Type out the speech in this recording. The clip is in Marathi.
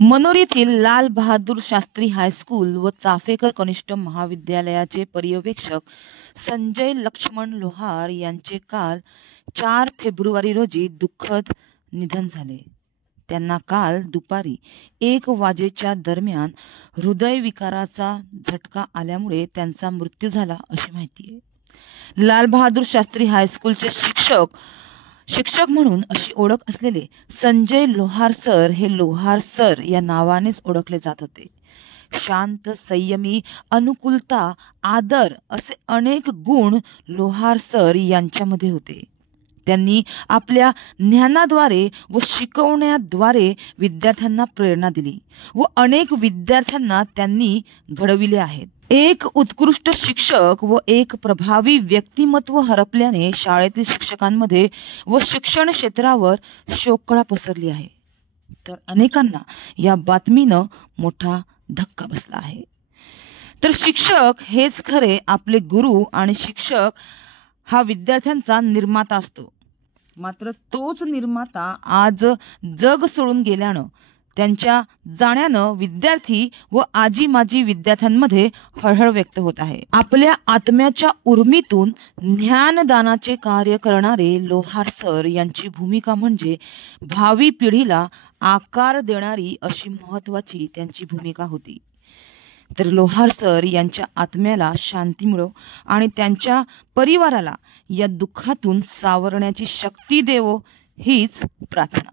मनोरीतील लाल बहादूर शास्त्री हायस्कूल व चाफेकर कनिष्ठ महाविद्यालयाचे पर्यवेक्षक संजय लक्ष्मण लोहार यांचे काल 4 फेब्रुवारी रोजी दुःखद निधन झाले. त्यांना काल दुपारी 1 वाजेच्या दरम्यान हृदयविकाराचा झटका आल्यामुळे त्यांचा मृत्यू झाला अशी माहिती आहे. लाल बहादूर शास्त्री हायस्कूलचे शिक्षक म्हणून अशी ओळख असलेले संजय लोहार सर हे लोहार सर या नावानेच ओळखले जात होते. शांत, संयमी, अनुकूलता, आदर असे अनेक गुण लोहार सर यांच्यामध्ये होते. त्यांनी आपल्या ज्ञानाद्वारे व शिकवण्याद्वारे विद्यार्थ्यांना प्रेरणा दिली व अनेक विद्यार्थ्यांना त्यांनी घडविले आहेत. एक उत्कृष्ट शिक्षक व एक प्रभावी व्यक्तिमत्व हरपल्याने शाळेतील शिक्षकांमध्ये व शिक्षण क्षेत्रावर शोककळा पसरली आहे. तर अनेकांना या बातमीनं मोठा धक्का बसला आहे. तर शिक्षक हेच खरे आपले गुरु आणि शिक्षक हा विद्यार्थ्यांचा निर्माता असतो. मात्र तोच निर्माता आज जग सोडून गेल्यानं त्यांच्या जाण्यानं विद्यार्थी व आजी माजी विद्यार्थ्यांमध्ये हळहळ व्यक्त होत आहे. आपल्या आत्म्याच्या उर्मीतून ज्ञानदानाचे कार्य करणारे लोहार सर यांची भूमिका म्हणजे भावी पिढीला आकार देणारी अशी महत्त्वाची त्यांची भूमिका होती. तर लोहार सर यांच्या आत्म्याला शांती मिळो आणि त्यांच्या परिवाराला या दुःखातून सावरण्याची शक्ती देवो हीच प्रार्थना.